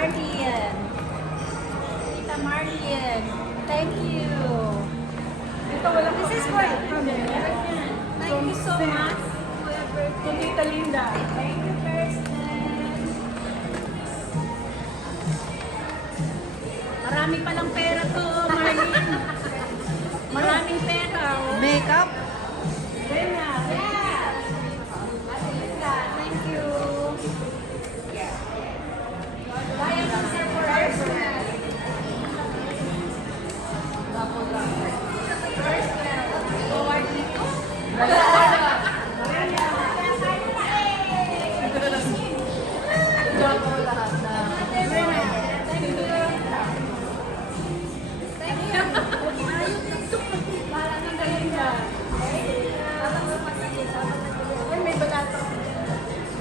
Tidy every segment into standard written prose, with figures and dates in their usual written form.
Marlene. Tita Marlene. Thank you. Ito wala This is for Thank you so much. Kung Tita Linda. Thank you, Kirsten. Marami palang pera to, Marlene. Maraming pera. Oh. Makeup? Rena. Yes. Ate Linda, thank you. Ryan, sir, for personal. Personal. Award dito.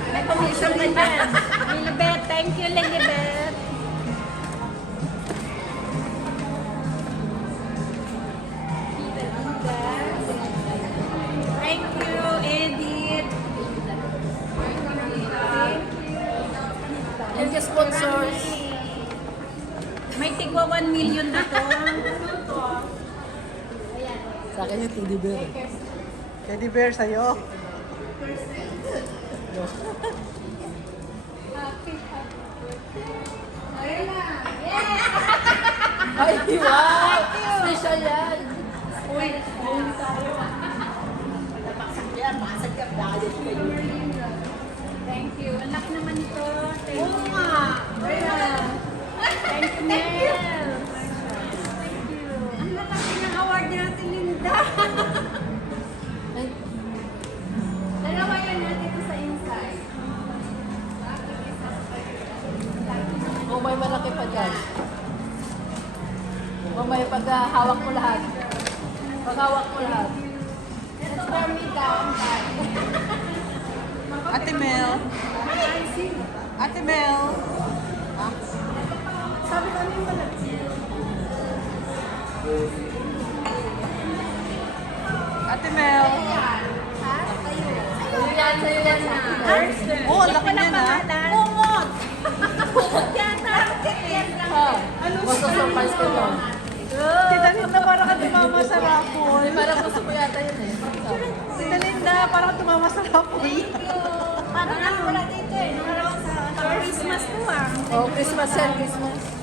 May commission ka dyan. Lilibet, thank you, Lilibet. Thank you, Edith. Thank you, sponsors. May tigwa 1 million na to. Sa akin yung teddy bear. Teddy bear sa'yo. Ayun na. Ay, wow! Special yan. Uy, tayo. Thank you. Ang laki naman ito. Thank you. Thank you, Mel. Thank you. Ang lalaki ng award natin, Linda. Dalawa yan natin ito sa inside. Oh, may malaki pa dyan. Oh, may paghahawak mo lahat. Paghawak mo lahat. Ito for me down. Ate Mel. Ate Mel. Sabi kami malaki. Ate Mel. Sa'yo yan na. Oh, ang laki niya na. Kumot! Kumot yata. Oh, masasurprise ko to. Tita Linda, parang ka tumama sa raffle. Ay, parang gusto ko yata yun eh. Tita Linda, parang tumama sa raffle. Parang wala dito eh. Parang sa Christmas to ah. Oh, Christmas yan, Christmas.